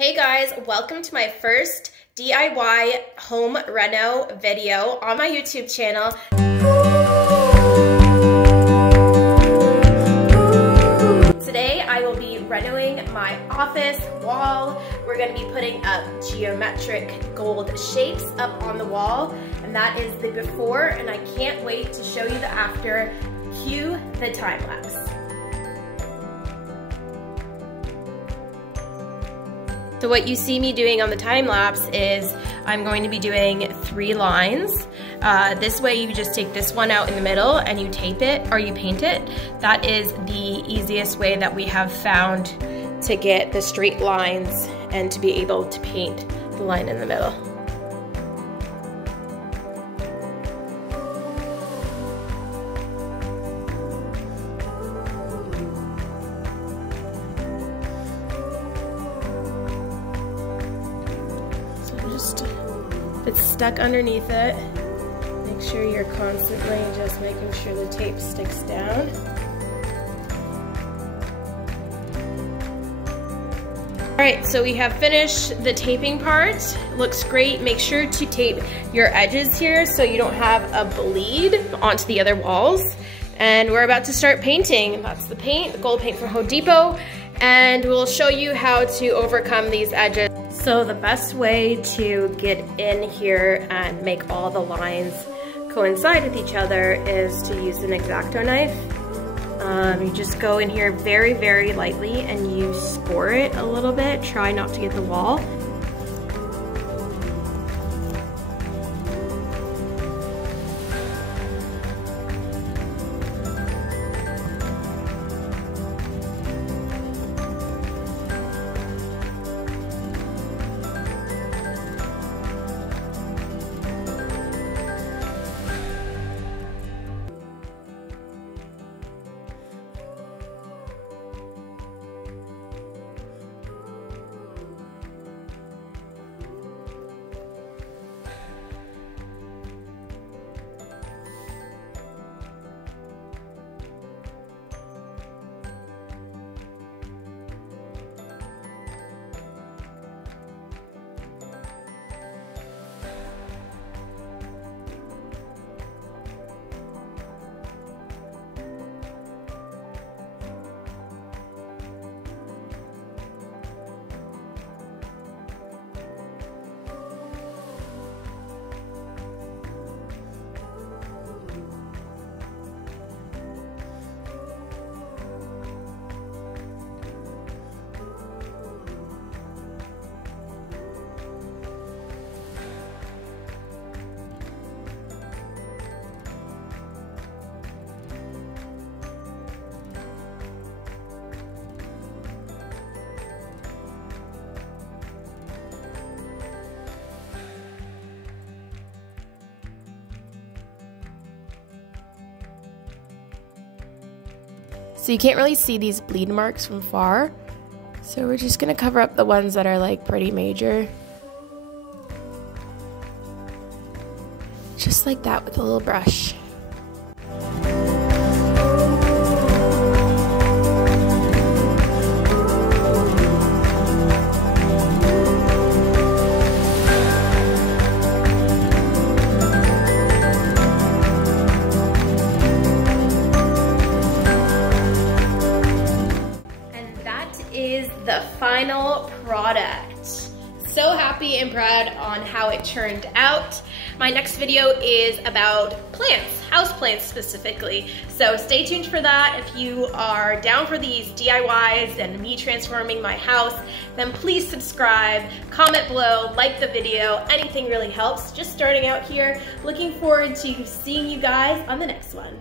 Hey guys, welcome to my first DIY home reno video on my YouTube channel. Today I will be renoing my office wall. We're going to be putting up geometric gold shapes up on the wall, and that is the before, and I can't wait to show you the after. Cue the time lapse. So what you see me doing on the time lapse is I'm going to be doing 3 lines. This way you just take this one out in the middle and you tape it or you paint it. That is the easiest way that we have found to get the straight lines and to be able to paint the line in the middle. If it's stuck underneath it, make sure you're constantly just making sure the tape sticks down. Alright, so we have finished the taping part. Looks great. Make sure to tape your edges here so you don't have a bleed onto the other walls. And we're about to start painting. That's the paint, the gold paint from Home Depot. And we'll show you how to overcome these edges. So the best way to get in here and make all the lines coincide with each other is to use an X-Acto knife. You just go in here very, very lightly and you score it a little bit. Try not to get the wall. So you can't really see these bleed marks from far. So we're just gonna cover up the ones that are like pretty major. Just like that with a little brush. The final product. So happy and proud on how it turned out. My next video is about plants, house plants specifically. So stay tuned for that. If you are down for these DIYs and me transforming my house, then please subscribe, comment below, like the video. Anything really helps. Just starting out here. Looking forward to seeing you guys on the next one.